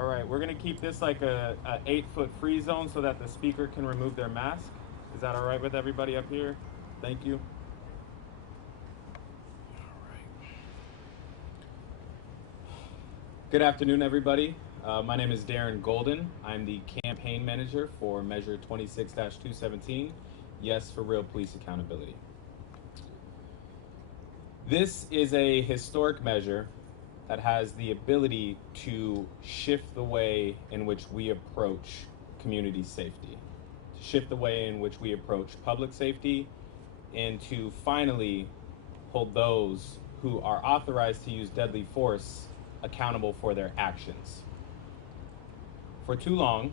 All right, we're gonna keep this like a 8-foot free zone so that the speaker can remove their mask. Is that all right with everybody up here? Thank you. Good afternoon, everybody. My name is Darren Golden. I'm the campaign manager for Measure 26-217, Yes for Real Police Accountability. This is a historic measure that has the ability to shift the way in which we approach community safety, to shift the way in which we approach public safety, and to finally hold those who are authorized to use deadly force accountable for their actions. For too long,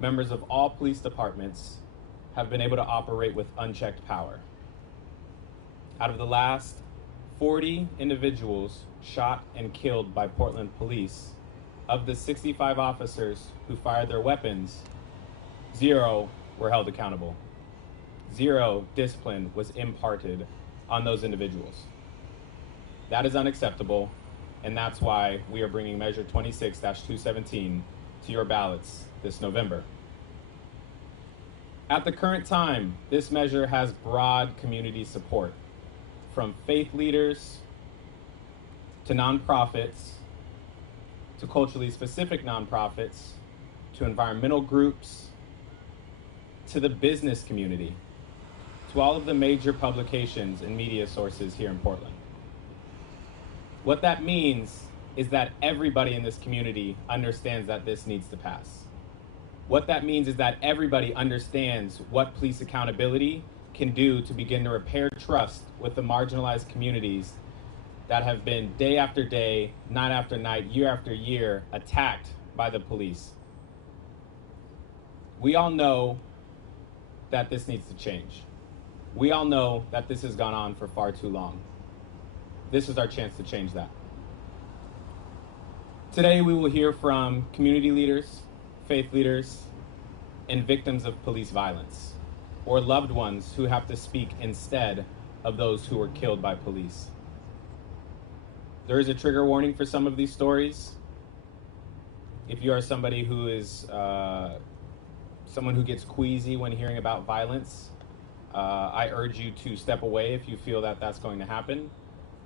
members of all police departments have been able to operate with unchecked power. Out of the last 40 individuals shot and killed by Portland police, of the 65 officers who fired their weapons, 0 were held accountable. 0 discipline was imparted on those individuals. That is unacceptable, and that's why we are bringing Measure 26-217 to your ballots this November. At the current time, this measure has broad community support, from faith leaders to nonprofits, to culturally specific nonprofits, to environmental groups, to the business community, to all of the major publications and media sources here in Portland. What that means is that everybody in this community understands that this needs to pass. What that means is that everybody understands what police accountability can do to begin to repair trust with the marginalized communities that have been day after day, night after night, year after year attacked by the police. We all know that this needs to change. We all know that this has gone on for far too long. This is our chance to change that. Today we will hear from community leaders, faith leaders, and victims of police violence, or loved ones who have to speak instead of those who were killed by police. There is a trigger warning for some of these stories. If you are somebody who is someone who gets queasy when hearing about violence, I urge you to step away if you feel that that's going to happen.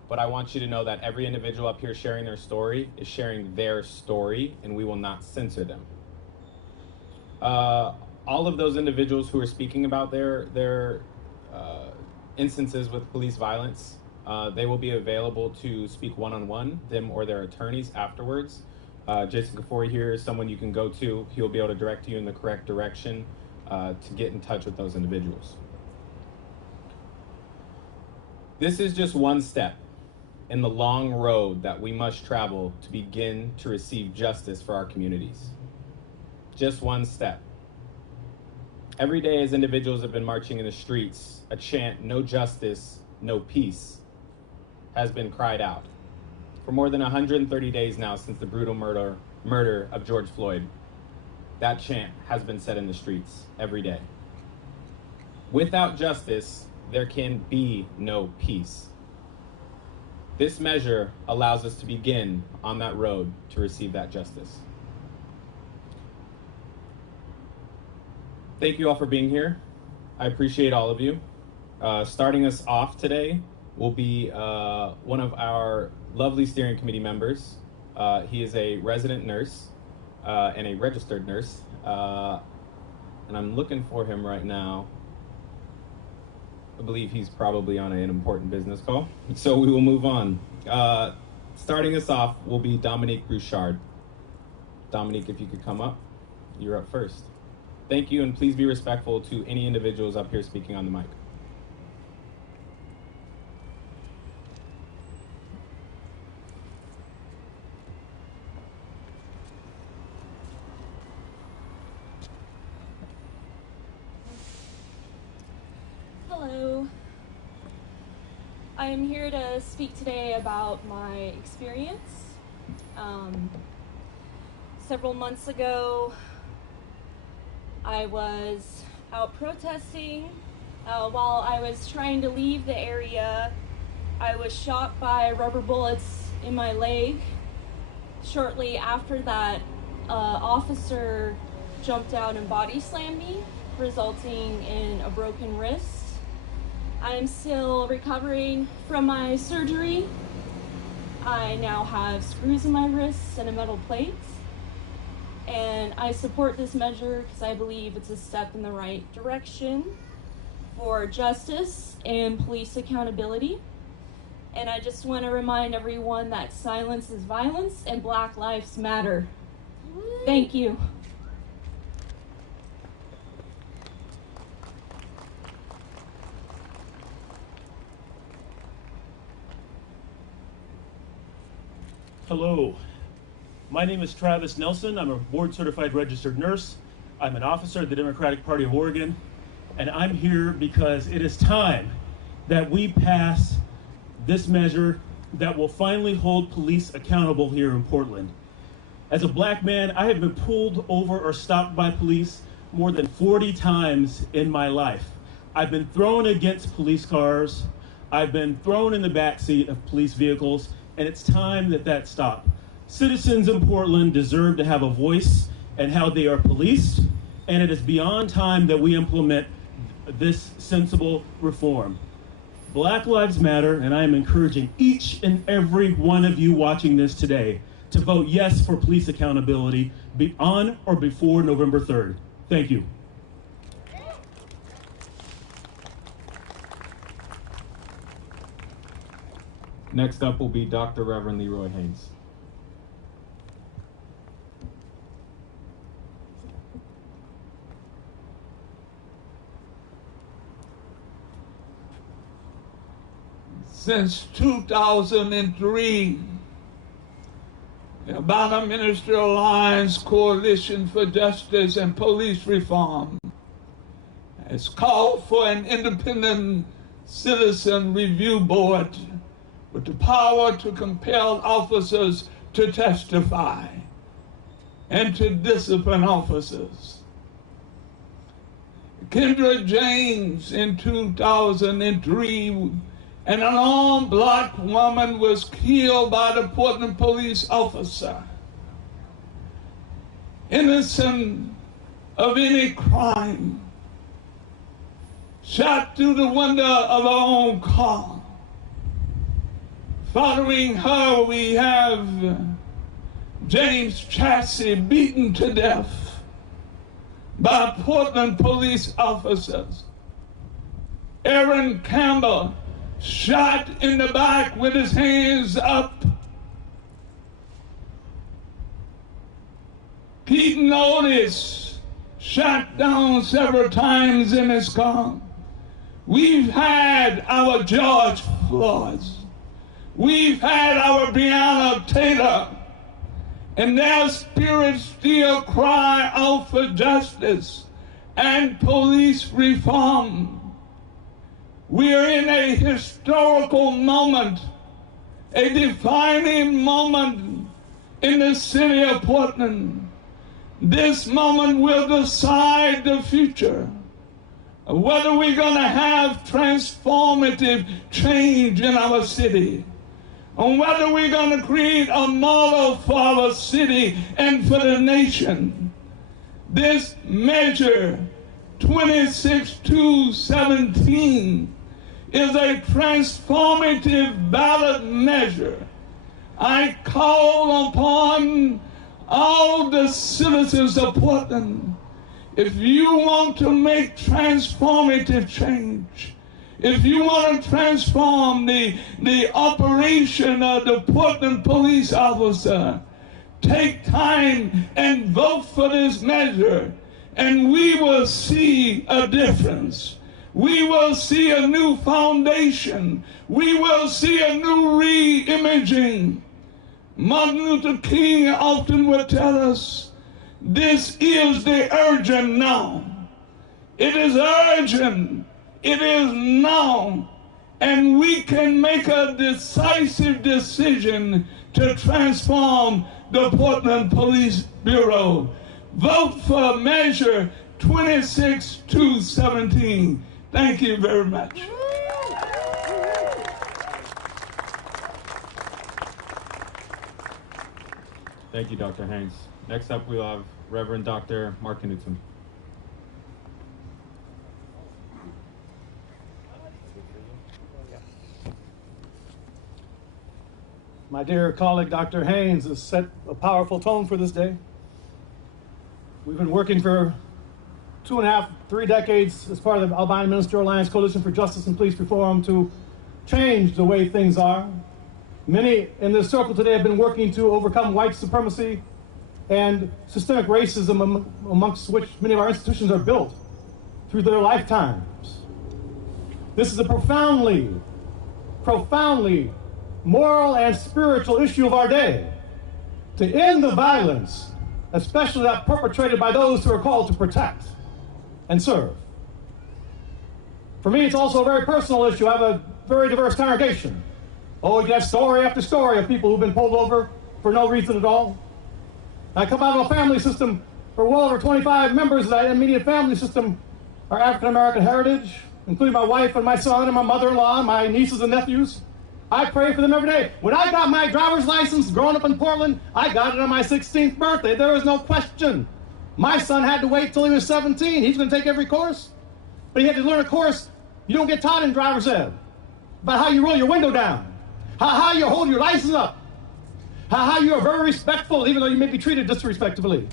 But I want you to know that every individual up here sharing their story is sharing their story, and we will not censor them. All of those individuals who are speaking about their instances with police violence, they will be available to speak one-on-one, them or their attorneys afterwards. Jason Kafori here is someone you can go to. He'll be able to direct you in the correct direction to get in touch with those individuals. This is just one step in the long road that we must travel to begin to receive justice for our communities. Just one step. Every day as individuals have been marching in the streets, a chant, "No justice, no peace," has been cried out. For more than 130 days now since the brutal murder of George Floyd, that chant has been said in the streets every day. Without justice, there can be no peace. This measure allows us to begin on that road to receive that justice. Thank you all for being here. I appreciate all of you. Starting us off today will be one of our lovely steering committee members. He is a resident nurse and a registered nurse, and I'm looking for him right now. I believe he's probably on an important business call, so we will move on. Starting us off will be Dominique Bouchard. Dominique, if you could come up, you're up first. Thank you, and please be respectful to any individuals up here speaking on the mic. Hello. I am here to speak today about my experience. Several months ago, I was out protesting. While I was trying to leave the area, I was shot by rubber bullets in my leg. Shortly after that, officer jumped out and body slammed me, resulting in a broken wrist. I am still recovering from my surgery. I now have screws in my wrists and a metal plate. And I support this measure because I believe it's a step in the right direction for justice and police accountability. And I just want to remind everyone that silence is violence and Black Lives Matter. Thank you. Hello, my name is Travis Nelson. I'm a board-certified registered nurse. I'm an officer of the Democratic Party of Oregon, and I'm here because it is time that we pass this measure that will finally hold police accountable here in Portland. As a black man, I have been pulled over or stopped by police more than 40 times in my life. I've been thrown against police cars. I've been thrown in the backseat of police vehicles, and it's time that that stop. Citizens in Portland deserve to have a voice in how they are policed, and it is beyond time that we implement this sensible reform. Black Lives Matter, and I am encouraging each and every one of you watching this today to vote yes for police accountability on or before November 3rd. Thank you. Next up will be Dr. Reverend Leroy Haynes. Since 2003, the Obama Ministerial Alliance Coalition for Justice and Police Reform has called for an independent citizen review board with the power to compel officers to testify and to discipline officers. Kendra James in 2003, an unarmed black woman was killed by the Portland police officer, innocent of any crime, shot through the window of her own car. Following her, we have James Chassie beaten to death by Portland police officers. Aaron Campbell shot in the back with his hands up. Pete Otis shot down several times in his car. We've had our George Floyds. We've had our Breonna Taylor, and their spirits still cry out for justice and police reform. We are in a historical moment, a defining moment in the city of Portland. This moment will decide the future, whether we're going to have transformative change in our city, on whether we're going to create a model for our city and for the nation. This measure, 26-217, is a transformative ballot measure. I call upon all the citizens of Portland, if you want to make transformative change, if you want to transform the operation of the Portland police officer, take time and vote for this measure, and we will see a difference. We will see a new foundation. We will see a new re-imaging. Martin Luther King often would tell us, this is the urgent now. It is urgent. It is now. And we can make a decisive decision to transform the Portland Police Bureau. Vote for measure 26-217. Thank you very much. Thank you, Dr. Haynes. Next up, we'll have Reverend Dr. Mark Knudsen. My dear colleague, Dr. Haynes, has set a powerful tone for this day. We've been working for 2.5, 3 decades as part of the Albino Ministerial Alliance Coalition for Justice and Police Reform to change the way things are. Many in this circle today have been working to overcome white supremacy and systemic racism amongst which many of our institutions are built through their lifetimes. This is a profoundly moral and spiritual issue of our day, to end the violence, especially that perpetrated by those who are called to protect and serve. For me, it's also a very personal issue. I have a very diverse congregation. Oh, you have story after story of people who've been pulled over for no reason at all. I come out of a family system where well over 25 members of that immediate family system are African-American heritage, including my wife and my son and my mother-in-law, my nieces and nephews. I pray for them every day. When I got my driver's license growing up in Portland, I got it on my 16th birthday. There was no question. My son had to wait till he was 17. He's going to take every course. But he had to learn a course you don't get taught in driver's ed about how you roll your window down, how you hold your license up, how you are very respectful, even though you may be treated disrespectfully,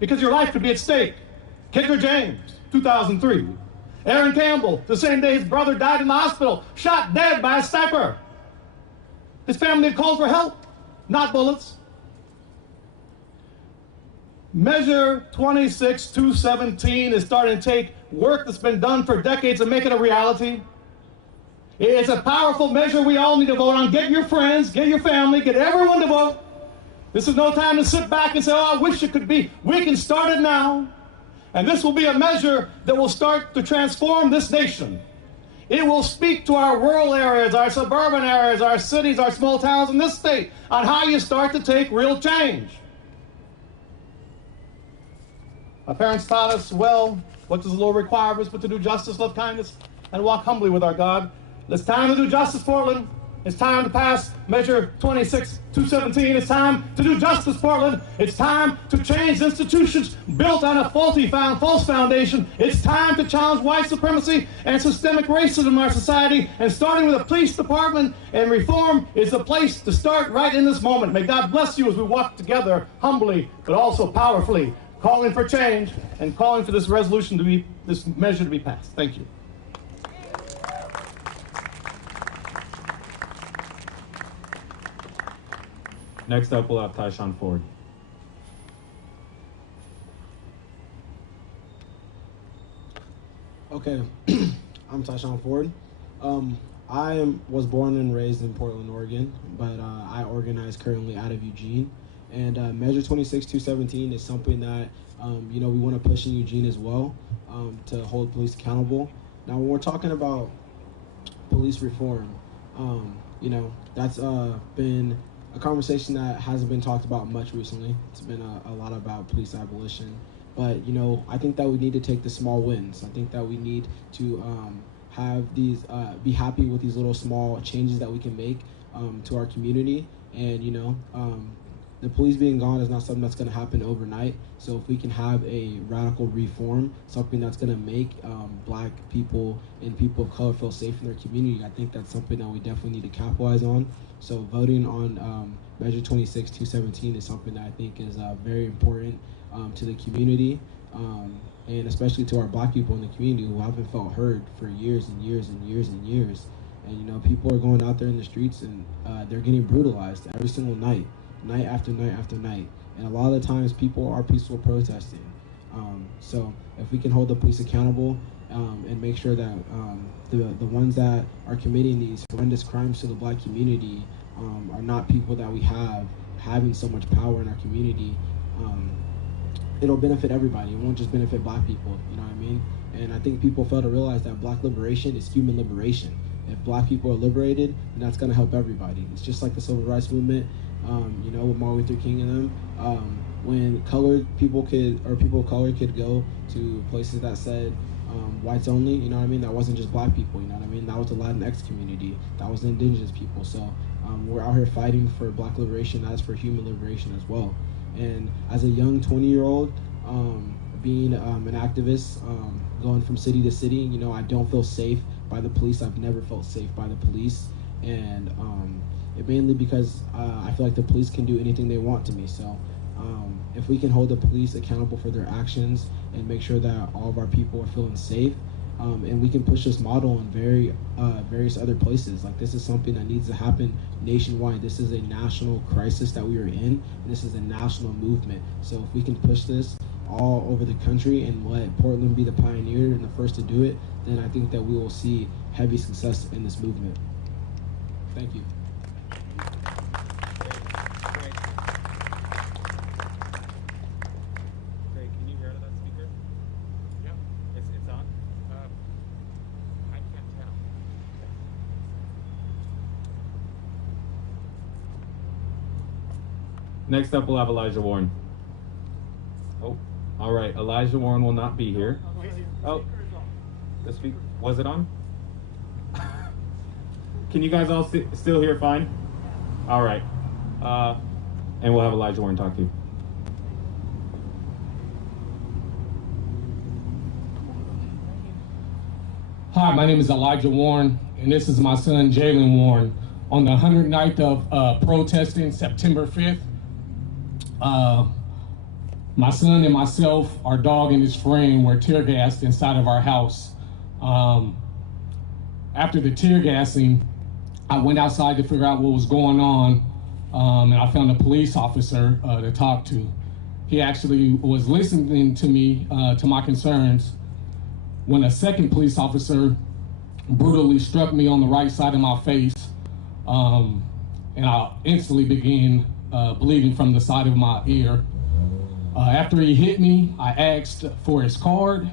because your life could be at stake. Kicker James, 2003. Aaron Campbell, the same day his brother died in the hospital, shot dead by a sniper. His family had called for help, not bullets. Measure 26217 is starting to take work that's been done for decades and make it a reality. It's a powerful measure we all need to vote on. Get your friends, get your family, get everyone to vote. This is no time to sit back and say, oh, I wish it could be. We can start it now. And this will be a measure that will start to transform this nation. It will speak to our rural areas, our suburban areas, our cities, our small towns in this state on how you start to take real change. My parents taught us, well, what does the Lord require of us but to do justice, love kindness, and walk humbly with our God? It's time to do justice, Portland. It's time to pass Measure 26217. It's time to do justice, Portland. It's time to change institutions built on a false foundation. It's time to challenge white supremacy and systemic racism in our society. And starting with a police department and reform is the place to start right in this moment. May God bless you as we walk together humbly, but also powerfully, calling for change and calling for this resolution to be, this measure to be passed. Thank you. Next up, we'll have Tyshawn Ford. Okay, I'm Tyshawn Ford. I was born and raised in Portland, Oregon, but I organize currently out of Eugene. And Measure 26217 is something that we want to push in Eugene as well, to hold police accountable. Now, when we're talking about police reform, that's been a conversation that hasn't been talked about much recently. It's been a lot about police abolition. But, I think that we need to take the small wins. I think that we need to have these, be happy with these little small changes that we can make to our community. And, the police being gone is not something that's going to happen overnight. So if we can have a radical reform, something that's going to make Black people and people of color feel safe in their community, I think that's something that we definitely need to capitalize on. So voting on Measure 26217 is something that I think is very important to the community, and especially to our Black people in the community who haven't felt heard for years and years and years and years. And people are going out there in the streets and they're getting brutalized every single night. Night after night after night, and a lot of the times people are peaceful protesting. So if we can hold the police accountable and make sure that the ones that are committing these horrendous crimes to the Black community are not people that we have having so much power in our community, it'll benefit everybody. It won't just benefit Black people, you know what I mean? And I think people fail to realize that Black liberation is human liberation. If Black people are liberated, then that's going to help everybody. It's just like the Civil Rights Movement, with Martin Luther King and them. When colored people people of color could go to places that said whites only, you know what I mean? That wasn't just Black people, you know what I mean? That was the Latinx community. That was the indigenous people. So We're out here fighting for Black liberation, as for human liberation as well. And as a young 20-year-old, being an activist, going from city to city, you know, I don't feel safe by the police. I've never felt safe by the police, and it mainly because I feel like the police can do anything they want to me. So if we can hold the police accountable for their actions and make sure that all of our people are feeling safe, and we can push this model in various other places. Like, this is something that needs to happen nationwide. This is a national crisis that we are in, and this is a national movement. So if we can push this all over the country and let Portland be the pioneer and the first to do it, then I think that we will see heavy success in this movement. Thank you. Great. Can you hear that speaker? Yeah. It's on? I can't tell. Next up, we'll have Elijah Warren. Oh, all right. Elijah Warren will not be here. Oh, the speaker, was it on? Can you guys all still hear fine? All right. And we'll have Elijah Warren talk to you. Hi, my name is Elijah Warren, and this is my son, Jalen Warren. On the 109th of protesting, September 5th, my son and myself, our dog and his friend were tear gassed inside of our house. After the tear gassing, I went outside to figure out what was going on, and I found a police officer to talk to. He actually was listening to me, to my concerns, when a second police officer brutally struck me on the right side of my face, and I instantly began bleeding from the side of my ear. After he hit me, I asked for his card,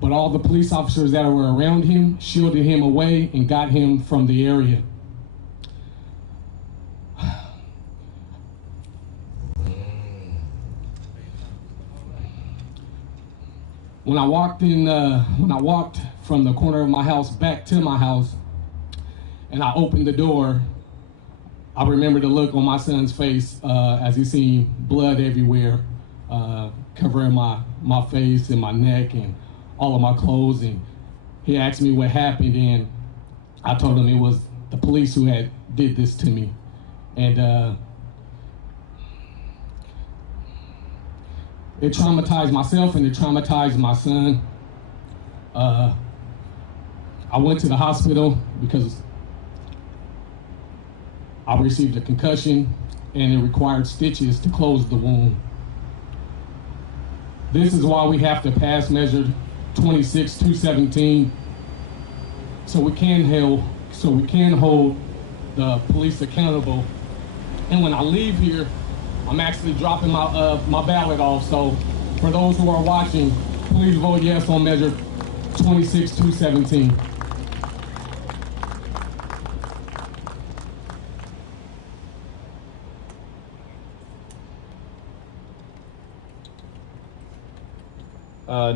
but all the police officers that were around him shielded him away and got him from the area. When I walked from the corner of my house back to my house, and I opened the door, I remember the look on my son's face as he seen blood everywhere, covering my face and my neck and all of my clothes. And he asked me what happened, and I told him it was the police who had did this to me. And it traumatized myself and it traumatized my son. I went to the hospital because I received a concussion and it required stitches to close the wound. This is why we have to pass Measure 26-217 so we can hold the police accountable. And when I leave here, I'm actually dropping my ballot off. So for those who are watching, please vote yes on Measure 26-217.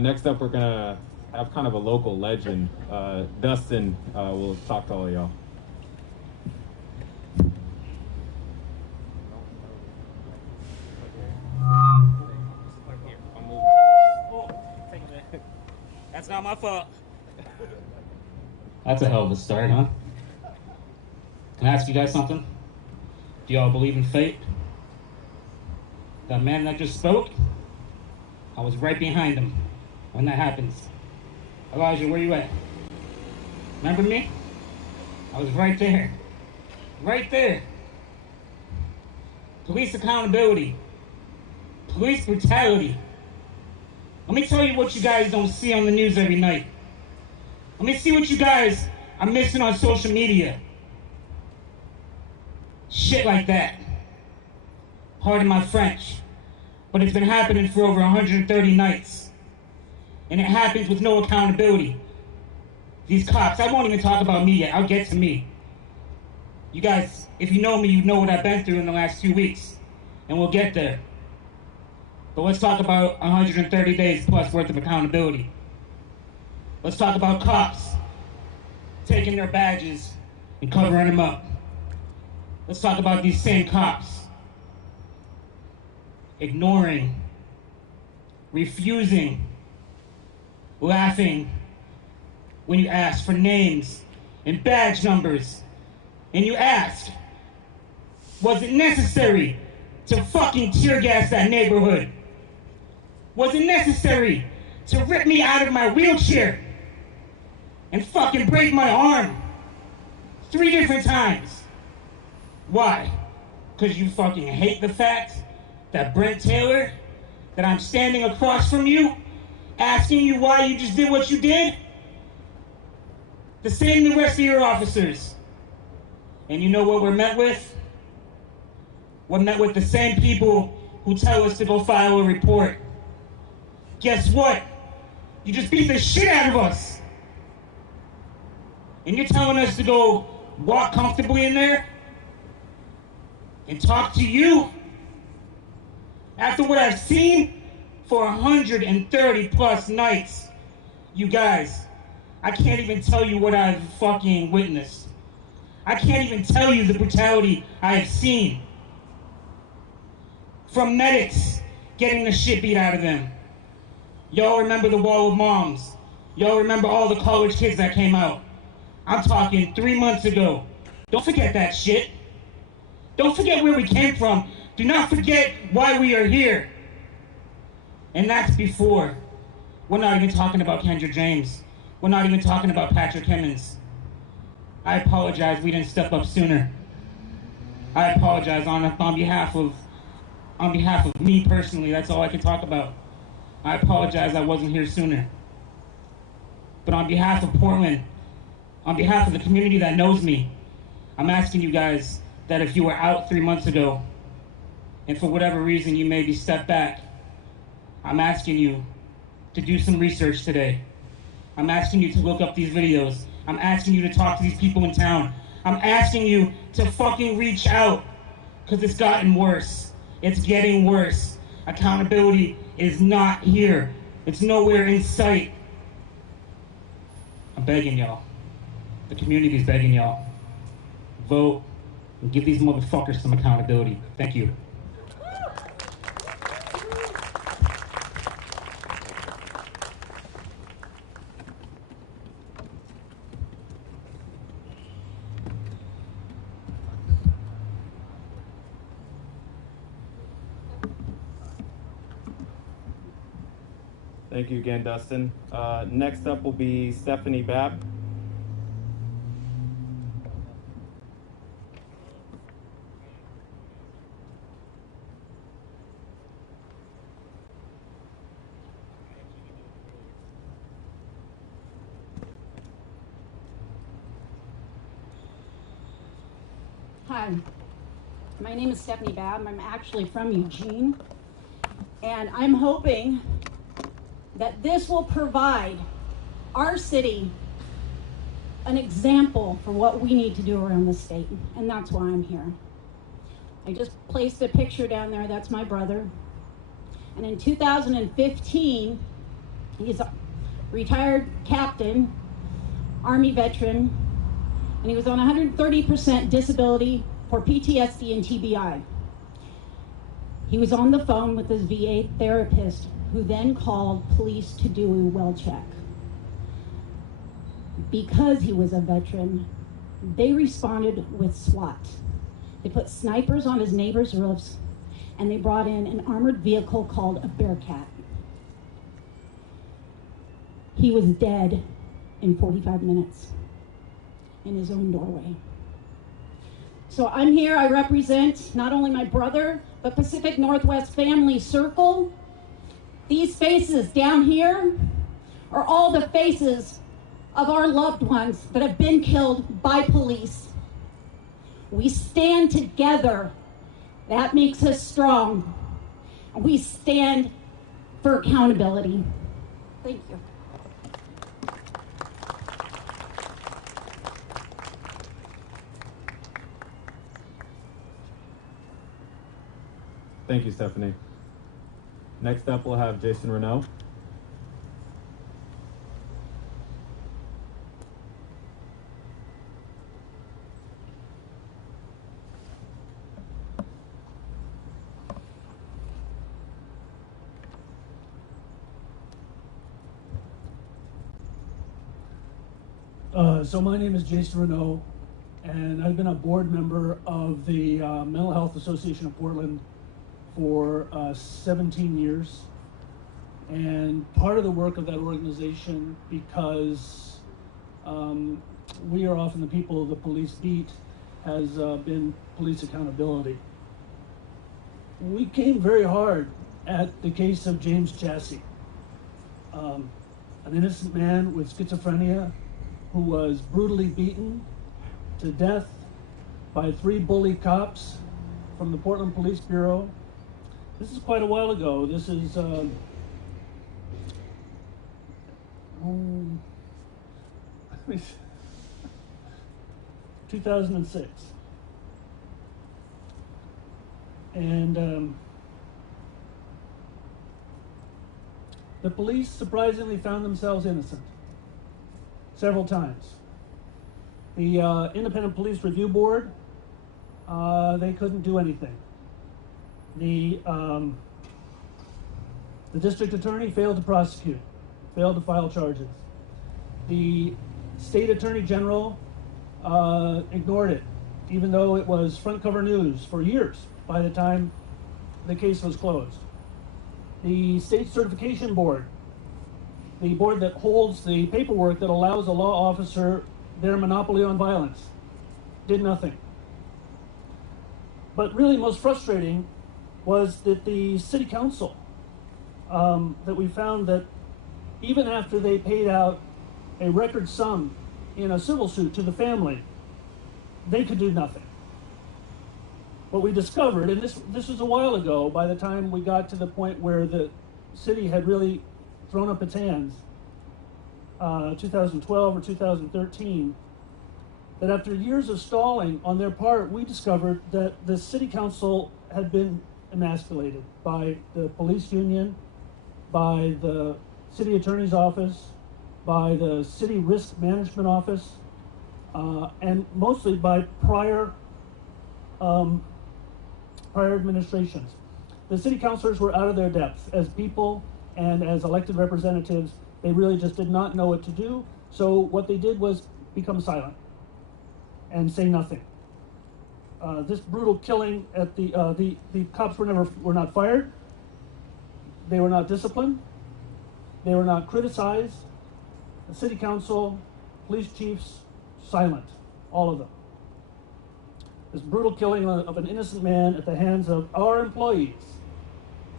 Next up, we're gonna have kind of a local legend. Dustin will talk to all of y'all. That's not my fault. That's a hell of a start, huh? Can I ask you guys something? Do y'all believe in fate? That man that just spoke, I was right behind him when that happens. Elijah, where you at? Remember me? I was right there. Right there. Police accountability. Police brutality. Let me tell you what you guys don't see on the news every night. Let me see what you guys are missing on social media. Shit like that. Pardon my French, but it's been happening for over 130 nights. And it happens with no accountability. These cops, I won't even talk about me yet, I'll get to me. You guys, if you know me, you know what I've been through in the last 2 weeks. And we'll get there. But let's talk about 130 days plus worth of accountability. Let's talk about cops taking their badges and covering them up. Let's talk about these same cops. Ignoring, refusing, laughing when you ask for names and badge numbers. And you ask, was it necessary to fucking tear gas that neighborhood? Was it necessary to rip me out of my wheelchair and fucking break my arm 3 different times? Why? Because you fucking hate the fact that Brent Taylor, that I'm standing across from you, asking you why you just did what you did? The same the rest of your officers. And you know what we're met with? We're met with the same people who tell us to go file a report. Guess what? You just beat the shit out of us. And you're telling us to go walk comfortably in there and talk to you? After what I've seen for 130 plus nights, you guys, I can't even tell you what I've fucking witnessed. I can't even tell you the brutality I have seen. From medics getting the shit beat out of them. Y'all remember the wall of moms. Y'all remember all the college kids that came out. I'm talking 3 months ago. Don't forget that shit. Don't forget where we came from. Do not forget why we are here. And that's before. We're not even talking about Kendra James. We're not even talking about Patrick Hemmons. I apologize we didn't step up sooner. I apologize on behalf of me personally. That's all I can talk about. I apologize I wasn't here sooner. But on behalf of Portland, on behalf of the community that knows me, I'm asking you guys that if you were out 3 months ago, and for whatever reason you maybe stepped back, I'm asking you to do some research today. I'm asking you to look up these videos. I'm asking you to talk to these people in town. I'm asking you to fucking reach out, because it's gotten worse. It's getting worse. Accountability is not here. It's nowhere in sight. I'm begging y'all. The community's begging y'all. Vote and give these motherfuckers some accountability. Thank you. Thank you again, Dustin. Next up will be Stephanie Babb. Hi, my name is Stephanie Babb. I'm actually from Eugene, and I'm hoping that this will provide our city an example for what we need to do around the state, and that's why I'm here. I just placed a picture down there. That's my brother. And in 2015, he's a retired captain, Army veteran, and he was on 130% disability for PTSD and TBI. He was on the phone with his VA therapist, who then called police to do a well check. Because he was a veteran, they responded with SWAT. They put snipers on his neighbors' roofs, and they brought in an armored vehicle called a Bearcat. He was dead in 45 minutes in his own doorway. So I'm here, I represent not only my brother, but Pacific Northwest Family Circle. These faces down here are all the faces of our loved ones that have been killed by police. We stand together. That makes us strong. We stand for accountability. Thank you. Thank you, Stephanie. Next up, we'll have Jason Renault. So my name is Jason Renault, and I've been a board member of the Mental Health Association of Portland for 17 years. And part of the work of that organization, because we are often the people the police beat, has been police accountability. We came very hard at the case of James Jassy, an innocent man with schizophrenia who was brutally beaten to death by 3 bully cops from the Portland Police Bureau. This is quite a while ago. This is 2006. And the police surprisingly found themselves innocent several times. The Independent Police Review Board, they couldn't do anything. The district attorney failed to prosecute, failed to file charges. The state attorney general ignored it, even though it was front cover news for years by the time the case was closed. The state certification board, the board that holds the paperwork that allows a law officer their monopoly on violence, did nothing. But really most frustrating was that the city council, that we found that even after they paid out a record sum in a civil suit to the family, they could do nothing. What we discovered, and this was a while ago, by the time we got to the point where the city had really thrown up its hands, 2012 or 2013, that after years of stalling on their part, we discovered that the city council had been emasculated by the police union, by the city attorney's office, by the city risk management office, and mostly by prior administrations. The city councilors were out of their depth as people and as elected representatives. They really just did not know what to do. So what they did was become silent and say nothing. This brutal killing at the cops were not fired. They were not disciplined. They were not criticized. The city council, police chiefs, silent, all of them. This brutal killing of an innocent man at the hands of our employees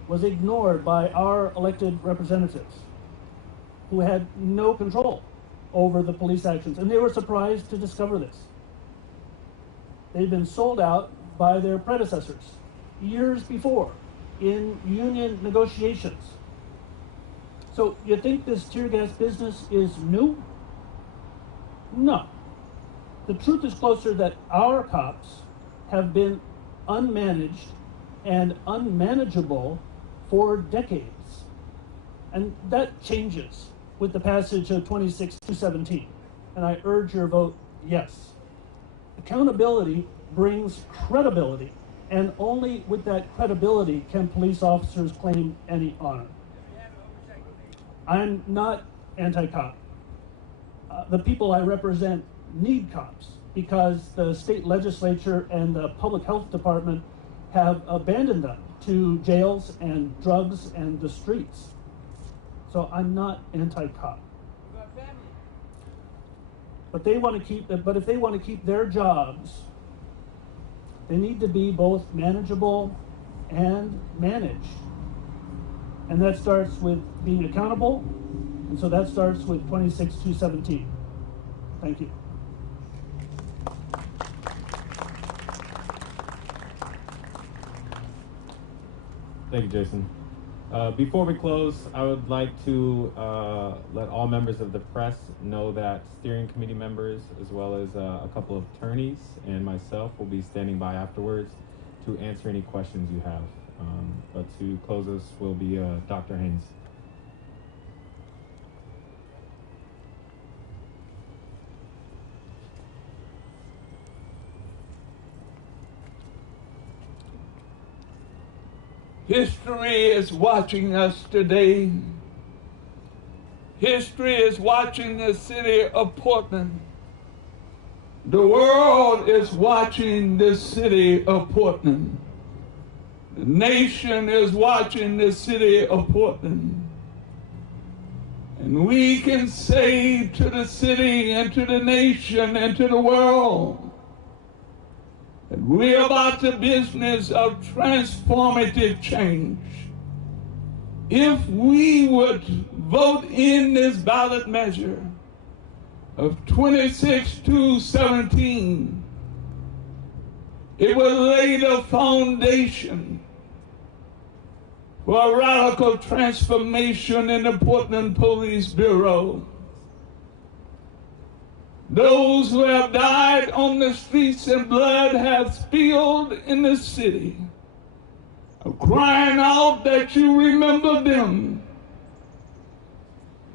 was ignored by our elected representatives, who had no control over the police actions. And they were surprised to discover this. They'd been sold out by their predecessors years before in union negotiations. So you think this tear gas business is new? No. The truth is closer that our cops have been unmanaged and unmanageable for decades. And that changes with the passage of 26-217. And I urge your vote yes. Accountability brings credibility, and only with that credibility can police officers claim any honor. I'm not anti-cop. The people I represent need cops because the state legislature and the public health department have abandoned them to jails and drugs and the streets. So I'm not anti-cop. But if they want to keep their jobs, they need to be both manageable and managed. And that starts with being accountable, and so that starts with 26-217. Thank you. Thank you, Jason. Before we close, I would like to let all members of the press know that steering committee members, as well as a couple of attorneys and myself, will be standing by afterwards to answer any questions you have. But to close us will be Dr. Haynes. History is watching us today. History is watching the city of Portland. The world is watching the city of Portland. The nation is watching the city of Portland. And we can say to the city and to the nation and to the world that we're about the business of transformative change. If we would vote in this ballot measure of 26-17, it will lay the foundation for a radical transformation in the Portland Police Bureau. Those who have died on the streets and blood have spilled in the city are crying out that you remember them.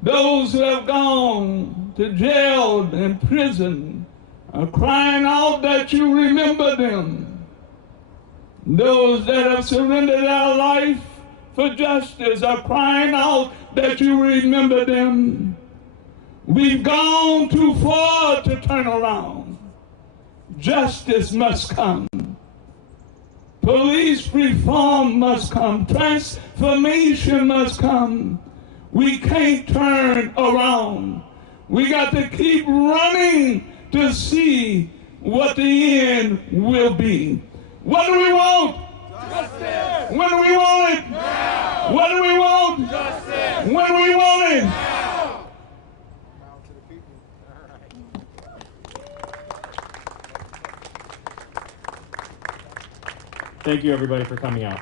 Those who have gone to jail and prison are crying out that you remember them. Those that have surrendered their life for justice are crying out that you remember them. We've gone too far to turn around. Justice must come. Police reform must come. Transformation must come. We can't turn around. We got to keep running to see what the end will be. What do we want? Justice. When do we want it? Now. What do we want? Justice. When do we want it? Now. Thank you, everybody, for coming out.